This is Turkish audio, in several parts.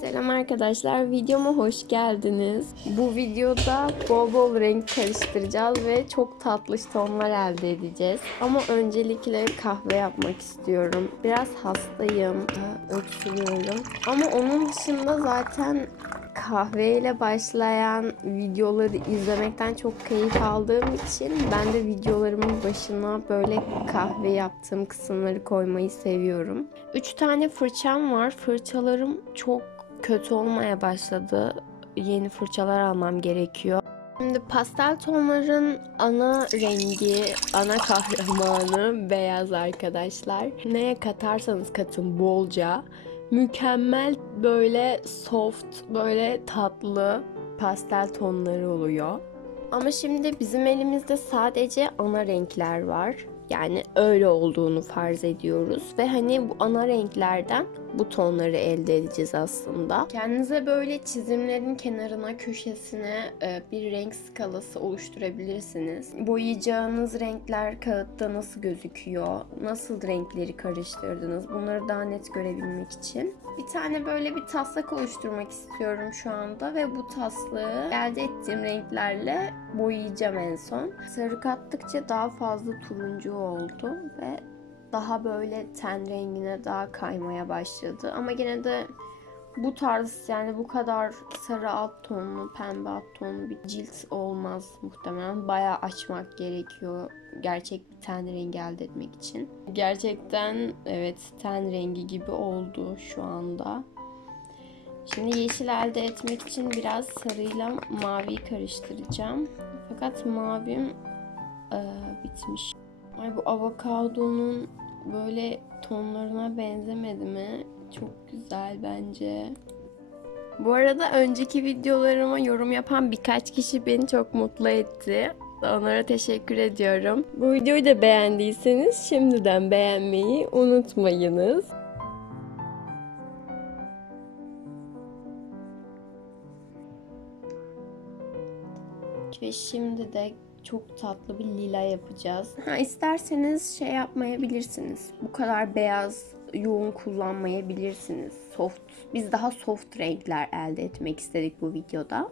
Selam arkadaşlar, videoma hoş geldiniz. Bu videoda bol bol renk karıştıracağız ve çok tatlış tonlar elde edeceğiz. Ama öncelikle kahve yapmak istiyorum. Biraz hastayım, öksürüyorum. Ama onun dışında zaten kahveyle başlayan videoları izlemekten çok keyif aldığım için ben de videolarımın başına böyle kahve yaptığım kısımları koymayı seviyorum. 3 tane fırçam var. Fırçalarım çok kötü olmaya başladı. Yeni fırçalar almam gerekiyor. Şimdi pastel tonların ana rengi, ana kahramanı beyaz arkadaşlar. Neye katarsanız katın bolca. Mükemmel böyle soft, böyle tatlı pastel tonları oluyor. Ama şimdi bizim elimizde sadece ana renkler var. Yani öyle olduğunu farz ediyoruz ve hani bu ana renklerden bu tonları elde edeceğiz aslında. Kendinize böyle çizimlerin kenarına, köşesine e, bir renk skalası oluşturabilirsiniz. Boyayacağınız renkler kağıtta nasıl gözüküyor? Nasıl renkleri karıştırdınız? Bunları daha net görebilmek için. Bir tane böyle bir taslak oluşturmak istiyorum şu anda ve bu taslığı elde ettiğim renklerle boyayacağım en son. Sarı kattıkça daha fazla turuncu oldu ve daha böyle ten rengine daha kaymaya başladı. Ama gene de bu tarz yani bu kadar sarı alt tonlu, pembe alt tonlu bir cilt olmaz muhtemelen. Bayağı açmak gerekiyor gerçek bir ten rengi elde etmek için. Gerçekten evet ten rengi gibi oldu şu anda. Şimdi yeşil elde etmek için biraz sarıyla maviyi karıştıracağım. Fakat mavim eee, bitmiş. Ay bu avokadonun böyle tonlarına benzemedi mi? Çok güzel bence. Bu arada önceki videolarıma yorum yapan birkaç kişi beni çok mutlu etti. Onlara teşekkür ediyorum. Bu videoyu da beğendiyseniz şimdiden beğenmeyi unutmayınız. Ve şimdi de çok tatlı bir lila yapacağız. Ha, isterseniz şey yapmayabilirsiniz. Bu kadar beyaz yoğun kullanmayabilirsiniz. Soft. Biz daha soft renkler elde etmek istedik bu videoda.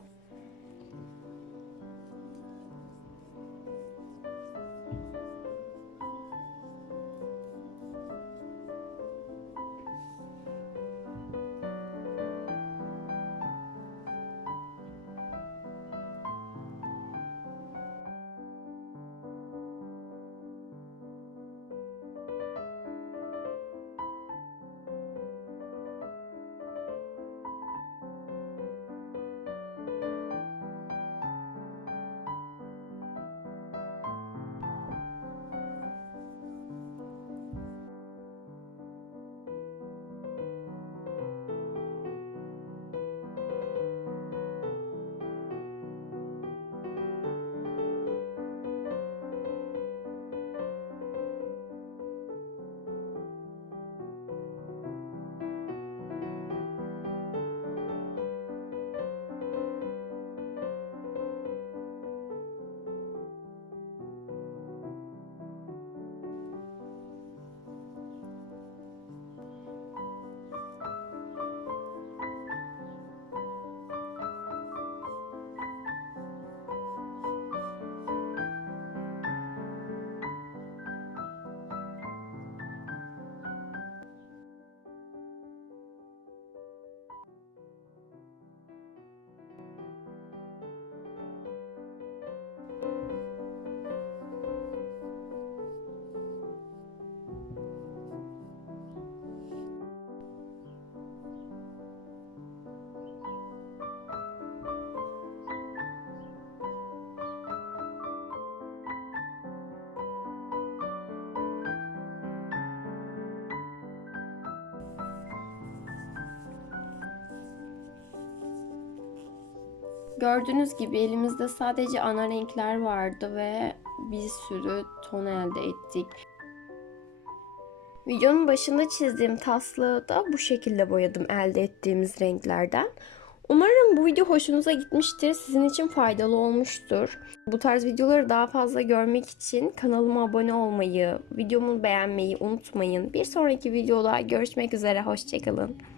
Gördüğünüz gibi elimizde sadece ana renkler vardı ve bir sürü ton elde ettik. Videonun başında çizdiğim taslığı da bu şekilde boyadım elde ettiğimiz renklerden. Umarım bu video hoşunuza gitmiştir. Sizin için faydalı olmuştur. Bu tarz videoları daha fazla görmek için kanalıma abone olmayı, videomu beğenmeyi unutmayın. Bir sonraki videoda görüşmek üzere. Hoşçakalın.